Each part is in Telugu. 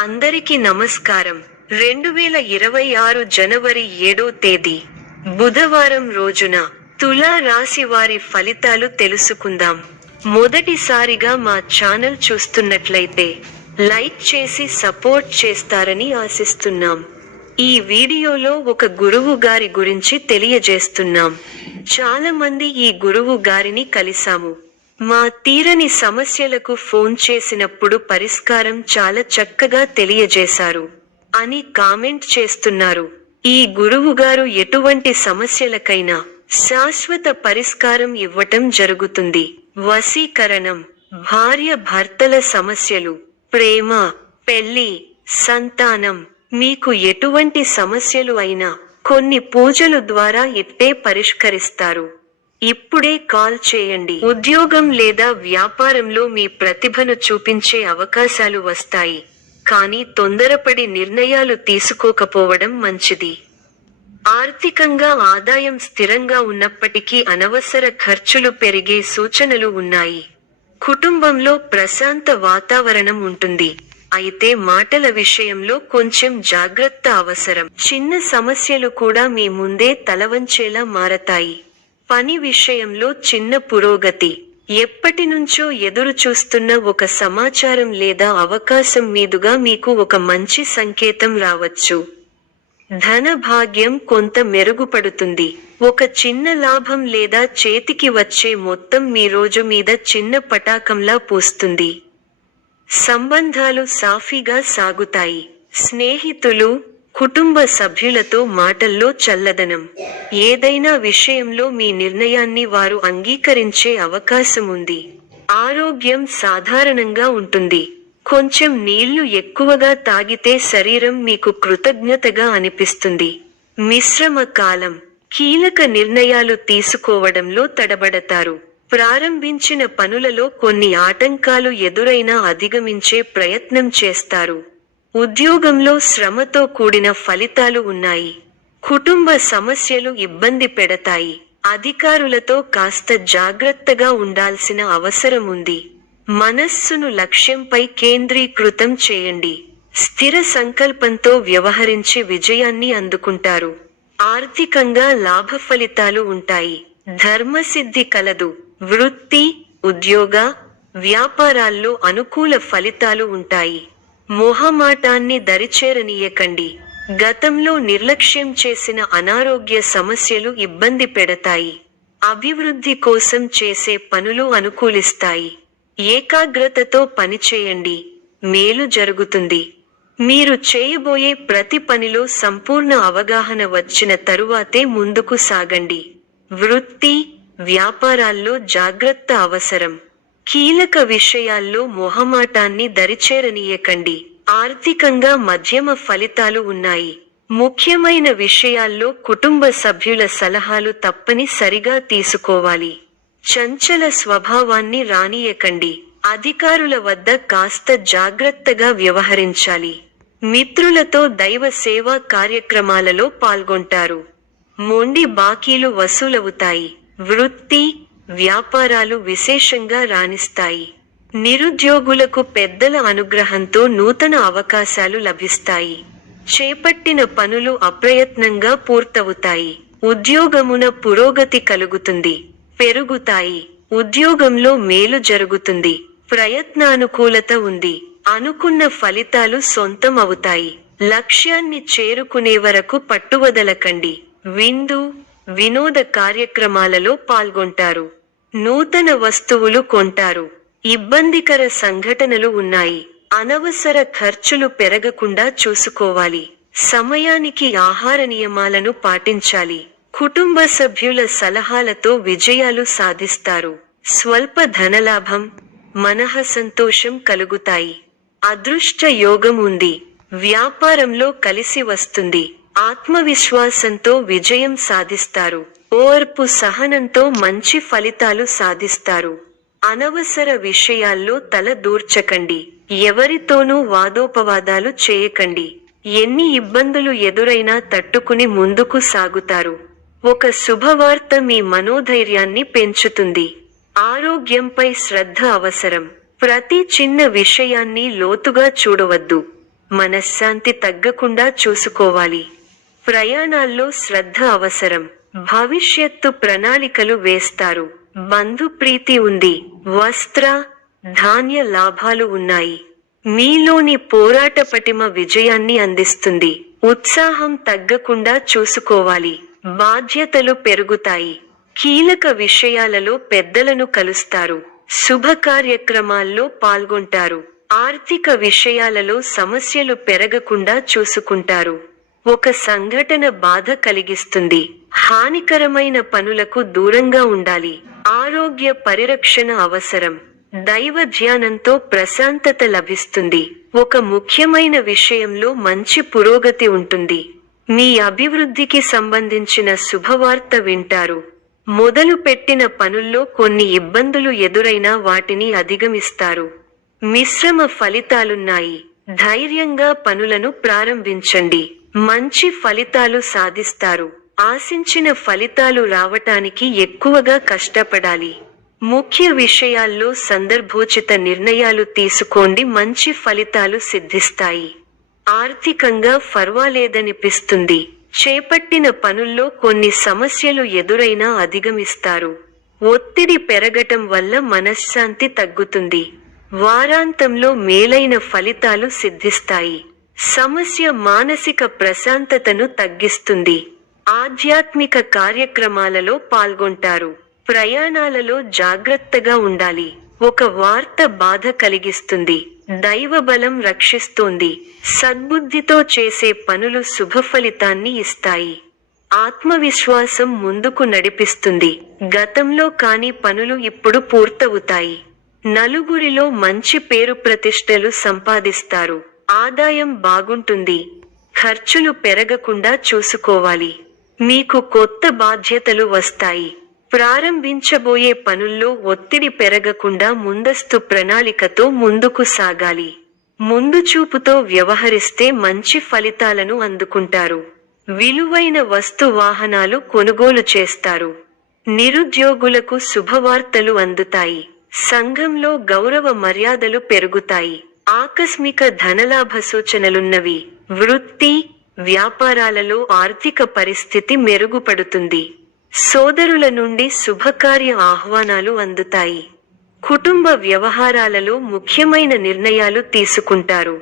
అందరికీ నమస్కారం. 2026 జనవరి 7వ తేదీ బుధవారం రోజున తులా రాశి వారి ఫలితాలు తెలుసుకుందాం. మొదటిసారిగా మా ఛానల్ చూస్తున్నట్లయితే లైక్ చేసి సపోర్ట్ చేస్తారని ఆశిస్తున్నాం. ఈ వీడియోలో ఒక గురువు గారి గురించి తెలియజేస్తున్నాం. చాలా మంది ఈ గురువు గారిని కలిసాము. మా తీరని సమస్యలకు ఫోన్ చేసినప్పుడు పరిష్కారం చాలా చక్కగా తెలియజేశారు అని కామెంట్ చేస్తున్నారు. ఈ గురువుగారు ఎటువంటి సమస్యలకైనా శాశ్వత పరిష్కారం ఇవ్వటం జరుగుతుంది. వశీకరణం, భార్య భర్తల సమస్యలు, ప్రేమ, పెళ్లి, సంతానం, మీకు ఎటువంటి సమస్యలు అయినా కొన్ని పూజలు ద్వారా ఇట్టే పరిష్కరిస్తారు. ఇప్పుడే కాల్ చేయండి. ఉద్యోగం లేదా వ్యాపారంలో మీ ప్రతిభను చూపించే అవకాశాలు వస్తాయి, కానీ తొందరపడి నిర్ణయాలు తీసుకోకపోవడం మంచిది. ఆర్థికంగా ఆదాయం స్థిరంగా ఉన్నప్పటికీ అనవసర ఖర్చులు పెరిగే సూచనలు ఉన్నాయి. కుటుంబంలో ప్రశాంత వాతావరణం ఉంటుంది, అయితే మాటల విషయంలో కొంచెం జాగ్రత్త అవసరం. చిన్న సమస్యలు కూడా మీ ముందే తలవంచేలా మారతాయి. పని విషయంలో చిన్న పురోగతి. ఎప్పటినుంచో ఎదురు చూస్తున్న ఒక సమాచారం లేదా అవకాశం మీదుగా మీకు ఒక మంచి సంకేతం రావచ్చు. ధన భాగ్యం కొంత మెరుగుపడుతుంది. ఒక చిన్న లాభం లేదా చేతికి వచ్చే మొత్తం మీ రోజు మీద చిన్న పటాకంలా పూస్తుంది. సంబంధాలు సాఫీగా సాగుతాయి. స్నేహితులు, కుటుంబ సభ్యులతో మాటల్లో చల్లదనం. ఏదైనా విషయంలో మీ నిర్ణయాన్ని వారు అంగీకరించే అవకాశం ఉంది. ఆరోగ్యం సాధారణంగా ఉంటుంది. కొంచెం నీళ్లు ఎక్కువగా తాగితే శరీరం మీకు కృతజ్ఞతగా అనిపిస్తుంది. మిశ్రమ కాలం. కీలక నిర్ణయాలు తీసుకోవడంలో తడబడతారు. ప్రారంభించిన పనులలో కొన్ని ఆటంకాలు ఎదురైనా అధిగమించే ప్రయత్నం చేస్తారు. ఉద్యోగంలో శ్రమతో కూడిన ఫలితాలు ఉన్నాయి. కుటుంబ సమస్యలు ఇబ్బంది పెడతాయి. అధికారులతో కాస్త జాగ్రత్తగా ఉండాల్సిన అవసరం ఉంది. మనస్సును లక్ష్యంపై కేంద్రీకృతం చేయండి. స్థిర సంకల్పంతో వ్యవహరించి విజయాన్ని అందుకుంటారు. ఆర్థికంగా లాభ ఫలితాలు ఉంటాయి. ధర్మసిద్ధి కలదు. వృత్తి, ఉద్యోగ, వ్యాపారాల్లో అనుకూల ఫలితాలు ఉంటాయి. మొహమాటాన్ని దరిచేరనీయకండి. గతంలో నిర్లక్ష్యం చేసిన అనారోగ్య సమస్యలు ఇబ్బంది పెడతాయి. అభివృద్ధి కోసం చేసే పనులు అనుకూలిస్తాయి. ఏకాగ్రతతో పనిచేయండి, మేలు జరుగుతుంది. మీరు చేయబోయే ప్రతి పనిలో సంపూర్ణ అవగాహన వచ్చిన తరువాతే ముందుకు సాగండి. వృత్తి, వ్యాపారాల్లో జాగ్రత్త అవసరం. కీలక విషయాల్లో మొహమాటాన్ని దరిచేరనీయకండి. ఆర్థికంగా మధ్యమ ఫలితాలు ఉన్నాయి. ముఖ్యమైన విషయాల్లో కుటుంబ సభ్యుల సలహాలు తప్పనిసరిగా తీసుకోవాలి. చంచల స్వభావాన్ని రానీయకండి. అధికారుల వద్ద కాస్త జాగ్రత్తగా వ్యవహరించాలి. మిత్రులతో దైవ సేవా కార్యక్రమాలలో పాల్గొంటారు. మొండి బాకీలు వసూలవుతాయి. వృత్తి, వ్యాపారాలు విశేషంగా రాణిస్తాయి. నిరుద్యోగులకు పెద్దల అనుగ్రహంతో నూతన అవకాశాలు లభిస్తాయి. చేపట్టిన పనులు అప్రయత్నంగా పూర్తవుతాయి. ఉద్యోగమున పురోగతి కలుగుతుంది. పెరుగుతాయి. ఉద్యోగంలో మేలు జరుగుతుంది. ప్రయత్నానుకూలత ఉంది. అనుకున్న ఫలితాలు సొంతం అవుతాయి. లక్ష్యాన్ని చేరుకునే వరకు పట్టువదలకండి. విందు, వినోద కార్యక్రమాలలో పాల్గొంటారు. నూతన వస్తువులు కొంటారు. ఇబ్బందికర సంఘటనలు ఉన్నాయి. అనవసర ఖర్చులు పెరగకుండా చూసుకోవాలి. సమయానికి ఆహార నియమాలను పాటించాలి. కుటుంబ సభ్యుల సలహాలతో విజయాలు సాధిస్తారు. స్వల్ప ధనలాభం, మనః సంతోషం కలుగుతాయి. అదృష్ట యోగం ఉంది. వ్యాపారంలో కలిసి వస్తుంది. ఆత్మవిశ్వాసంతో విజయం సాధిస్తారు. ఓర్పు సహనంతో మంచి ఫలితాలు సాధిస్తారు. అనవసర విషయాల్లో తల దూర్చకండి. ఎవరితోనూ వాదోపవాదాలు చేయకండి. ఎన్ని ఇబ్బందులు ఎదురైనా తట్టుకుని ముందుకు సాగుతారు. ఒక శుభవార్త మీ మనోధైర్యాన్ని పెంచుతుంది. ఆరోగ్యంపై శ్రద్ధ అవసరం. ప్రతి చిన్న విషయాన్ని లోతుగా చూడవద్దు. మనశ్శాంతి తగ్గకుండా చూసుకోవాలి. ప్రయాణాల్లో శ్రద్ధ అవసరం. భవిష్యత్తు ప్రణాళికలు వేస్తారు. బంధుప్రీతి ఉంది. వస్త్ర, ధాన్య లాభాలు ఉన్నాయి. మీలోని పోరాట పటిమ విజయాన్ని అందిస్తుంది. ఉత్సాహం తగ్గకుండా చూసుకోవాలి. బాధ్యతలు పెరుగుతాయి. కీలక విషయాలలో పెద్దలను కలుస్తారు. శుభ కార్యక్రమాల్లో పాల్గొంటారు. ఆర్థిక విషయాలలో సమస్యలు పెరగకుండా చూసుకుంటారు. ఒక సంఘటన బాధ కలిగిస్తుంది. హానికరమైన పనులకు దూరంగా ఉండాలి. ఆరోగ్య పరిరక్షణ అవసరం. దైవ ధ్యానంతో ప్రశాంతత లభిస్తుంది. ఒక ముఖ్యమైన విషయంలో మంచి పురోగతి ఉంటుంది. మీ అభివృద్ధికి సంబంధించిన శుభవార్త వింటారు. మొదలుపెట్టిన పనుల్లో కొన్ని ఇబ్బందులు ఎదురైనా వాటిని అధిగమిస్తారు. మిశ్రమ ఫలితాలున్నాయి. ధైర్యంగా పనులను ప్రారంభించండి. మంచి ఫలితాలు సాధిస్తారు. ఆశించిన ఫలితాలు రావటానికి ఎక్కువగా కష్టపడాలి. ముఖ్య విషయాల్లో సందర్భోచిత నిర్ణయాలు తీసుకోండి. మంచి ఫలితాలు సిద్ధిస్తాయి. ఆర్థికంగా పర్వాలేదనిపిస్తుంది. చేపట్టిన పనుల్లో కొన్ని సమస్యలు ఎదురైనా అధిగమిస్తారు. ఒత్తిడి పెరగటం వల్ల మనశ్శాంతి తగ్గుతుంది. వారాంతంలో మేలైన ఫలితాలు సిద్ధిస్తాయి. సమస్య మానసిక ప్రశాంతతను తగ్గిస్తుంది. ఆధ్యాత్మిక కార్యక్రమాలలో పాల్గొంటారు. ప్రయాణాలలో జాగ్రత్తగా ఉండాలి. ఒక వార్త బాధ కలిగిస్తుంది. దైవబలం రక్షిస్తోంది. సద్బుద్ధితో చేసే పనులు శుభ ఫలితాన్ని ఇస్తాయి. ఆత్మవిశ్వాసం ముందుకు నడిపిస్తుంది. గతంలో కాని పనులు ఇప్పుడు పూర్తవుతాయి. నలుగురిలో మంచి పేరు ప్రతిష్టలు సంపాదిస్తారు. ఆదాయం బాగుంటుంది. ఖర్చులు పెరగకుండా చూసుకోవాలి. మీకు కొత్త బాధ్యతలు వస్తాయి. ప్రారంభించబోయే పనుల్లో ఒత్తిడి పెరగకుండా ముందస్తు ప్రణాళికతో ముందుకు సాగాలి. ముందు చూపుతో వ్యవహరిస్తే మంచి ఫలితాలను అందుకుంటారు. విలువైన వస్తు వాహనాలు కొనుగోలు చేస్తారు. నిరుద్యోగులకు శుభవార్తలు అందుతాయి. సంఘంలో గౌరవ మర్యాదలు పెరుగుతాయి. ఆకస్మిక ధనలాభ సూచనలున్నవి. వృత్తి, వ్యాపారాలలో ఆర్థిక పరిస్థితి మెరుగుపడుతుంది. సోదరుల నుండి శుభకార్య ఆహ్వానాలు అందుతాయి. కుటుంబ వ్యవహారాలలో ముఖ్యమైన నిర్ణయాలు తీసుకుంటారు.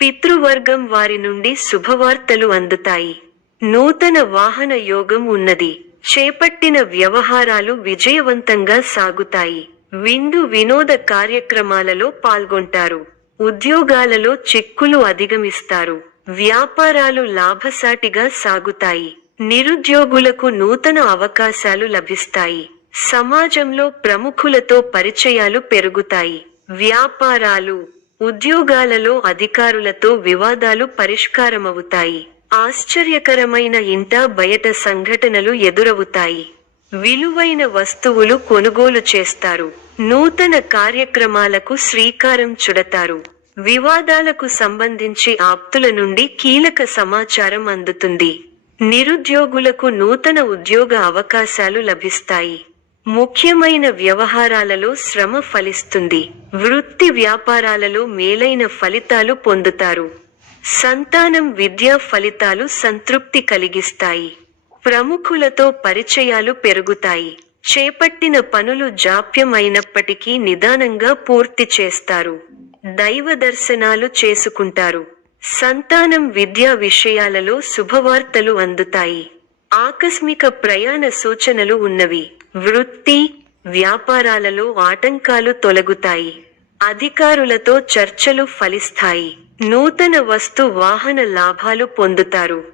పితృవర్గం వారి నుండి శుభవార్తలు అందుతాయి. నూతన వాహన యోగం ఉన్నది. చేపట్టిన వ్యవహారాలు విజయవంతంగా సాగుతాయి. విందు వినోద కార్యక్రమాలలో పాల్గొంటారు. ఉద్యోగాలలో చిక్కులు అధిగమిస్తారు. వ్యాపారాలు లాభసాటిగా సాగుతాయి. నిరుద్యోగులకు నూతన అవకాశాలు లభిస్తాయి. సమాజంలో ప్రముఖులతో పరిచయాలు పెరుగుతాయి. వ్యాపారాలు, ఉద్యోగాలలో అధికారులతో వివాదాలు పరిష్కారమవుతాయి. ఆశ్చర్యకరమైన ఇంటా బయట సంఘటనలు ఎదురవుతాయి. విలువైన వస్తువులు కొనుగోలు చేస్తారు. నూతన కార్యక్రమాలకు శ్రీకారం చుడతారు. వివాదాలకు సంబంధించి ఆప్తుల నుండి కీలక సమాచారం అందుతుంది. నిరుద్యోగులకు నూతన ఉద్యోగ అవకాశాలు లభిస్తాయి. ముఖ్యమైన వ్యవహారాలలో శ్రమ ఫలిస్తుంది. వృత్తి వ్యాపారాలలో మేలైన ఫలితాలు పొందుతారు. సంతానం విద్యా ఫలితాలు సంతృప్తి కలిగిస్తాయి. ప్రముఖులతో పరిచయాలు పెరుగుతాయి. చేపట్టిన పనులు జాప్యం అయినప్పటికీ నిదానంగా పూర్తి చేస్తారు. దైవ దర్శనాలు చేసుకుంటారు. సంతానం విద్యా విషయాలలో శుభవార్తలు అందుతాయి. ఆకస్మిక ప్రయాణ సూచనలు ఉన్నవి. వృత్తి, వ్యాపారాలలో ఆటంకాలు తొలగుతాయి. అధికారులతో చర్చలు ఫలిస్తాయి. నూతన వస్తు వాహన లాభాలు పొందుతారు.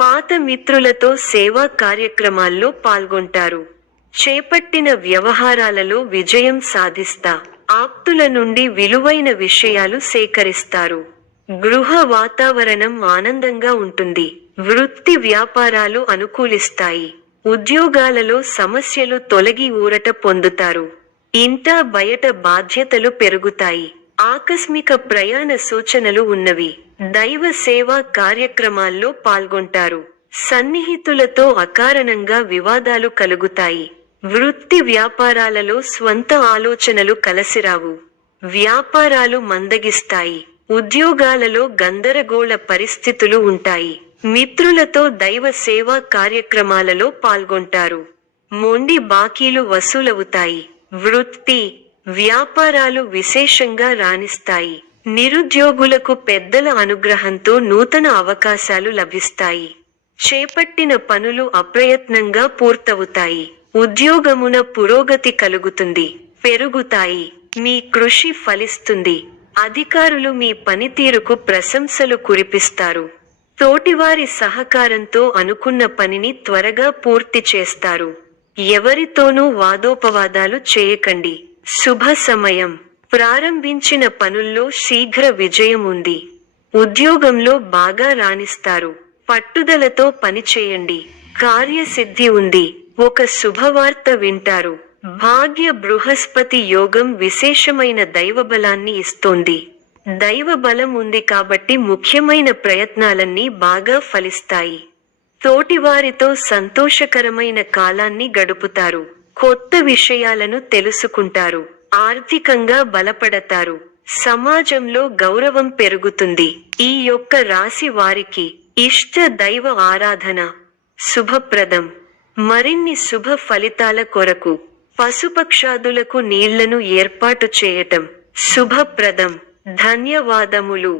పాత మిత్రులతో సేవా కార్యక్రమాల్లో పాల్గొంటారు. చేపట్టిన వ్యవహారాలలో విజయం సాధిస్తా. ఆప్తుల నుండి విలువైన విషయాలు సేకరిస్తారు. గృహ వాతావరణం ఆనందంగా ఉంటుంది. వృత్తి వ్యాపారాలు అనుకూలిస్తాయి. ఉద్యోగాలలో సమస్యలు తొలగి ఊరట పొందుతారు. ఇంటా బయట బాధ్యతలు పెరుగుతాయి. ఆకస్మిక ప్రయాణ సూచనలు ఉన్నవి. దైవ సేవా కార్యక్రమాల్లో పాల్గొంటారు. సన్నిహితులతో అకారణంగా వివాదాలు కలుగుతాయి. వృత్తి వ్యాపారాలలో స్వంత ఆలోచనలు కలసిరావు. వ్యాపారాలు మందగిస్తాయి. ఉద్యోగాలలో గందరగోళ పరిస్థితులు ఉంటాయి. మిత్రులతో దైవ సేవా కార్యక్రమాలలో పాల్గొంటారు. మొండి బాకీలు వసూలవుతాయి. వృత్తి, వ్యాపారాలు విశేషంగా రాణిస్తాయి. నిరుద్యోగులకు పెద్దల అనుగ్రహంతో నూతన అవకాశాలు లభిస్తాయి. చేపట్టిన పనులు అప్రయత్నంగా పూర్తవుతాయి. ఉద్యోగమున పురోగతి కలుగుతుంది, పెరుగుతాయి. మీ కృషి ఫలిస్తుంది. అధికారులు మీ పనితీరుకు ప్రశంసలు కురిపిస్తారు. తోటివారి సహకారంతో అనుకున్న పనిని త్వరగా పూర్తి చేస్తారు. ఎవరితోనూ వాదోపవాదాలు చేయకండి. శుభ సమయం. ప్రారంభించిన పనుల్లో శీఘ్ర విజయం ఉంది. ఉద్యోగంలో బాగా రాణిస్తారు. పట్టుదలతో పనిచేయండి. కార్యసిద్ధి ఉంది. ఒక శుభవార్త వింటారు. భాగ్య బృహస్పతి యోగం విశేషమైన దైవబలాన్ని ఇస్తోంది. దైవబలం ఉంది కాబట్టి ముఖ్యమైన ప్రయత్నాలన్నీ బాగా ఫలిస్తాయి. తోటివారితో సంతోషకరమైన కాలాన్ని గడుపుతారు. కొత్త విషయాలను తెలుసుకుంటారు. ఆర్థికంగా బలపడతారు. సమాజంలో గౌరవం పెరుగుతుంది. ఈ యొక్క రాశి వారికి ఇష్ట దైవ ఆరాధన శుభప్రదం. మరిన్ని శుభ ఫలితాల కొరకు పశుపక్షాదులకు నీళ్లను ఏర్పాటు చేయటం శుభప్రదం. ధన్యవాదములు.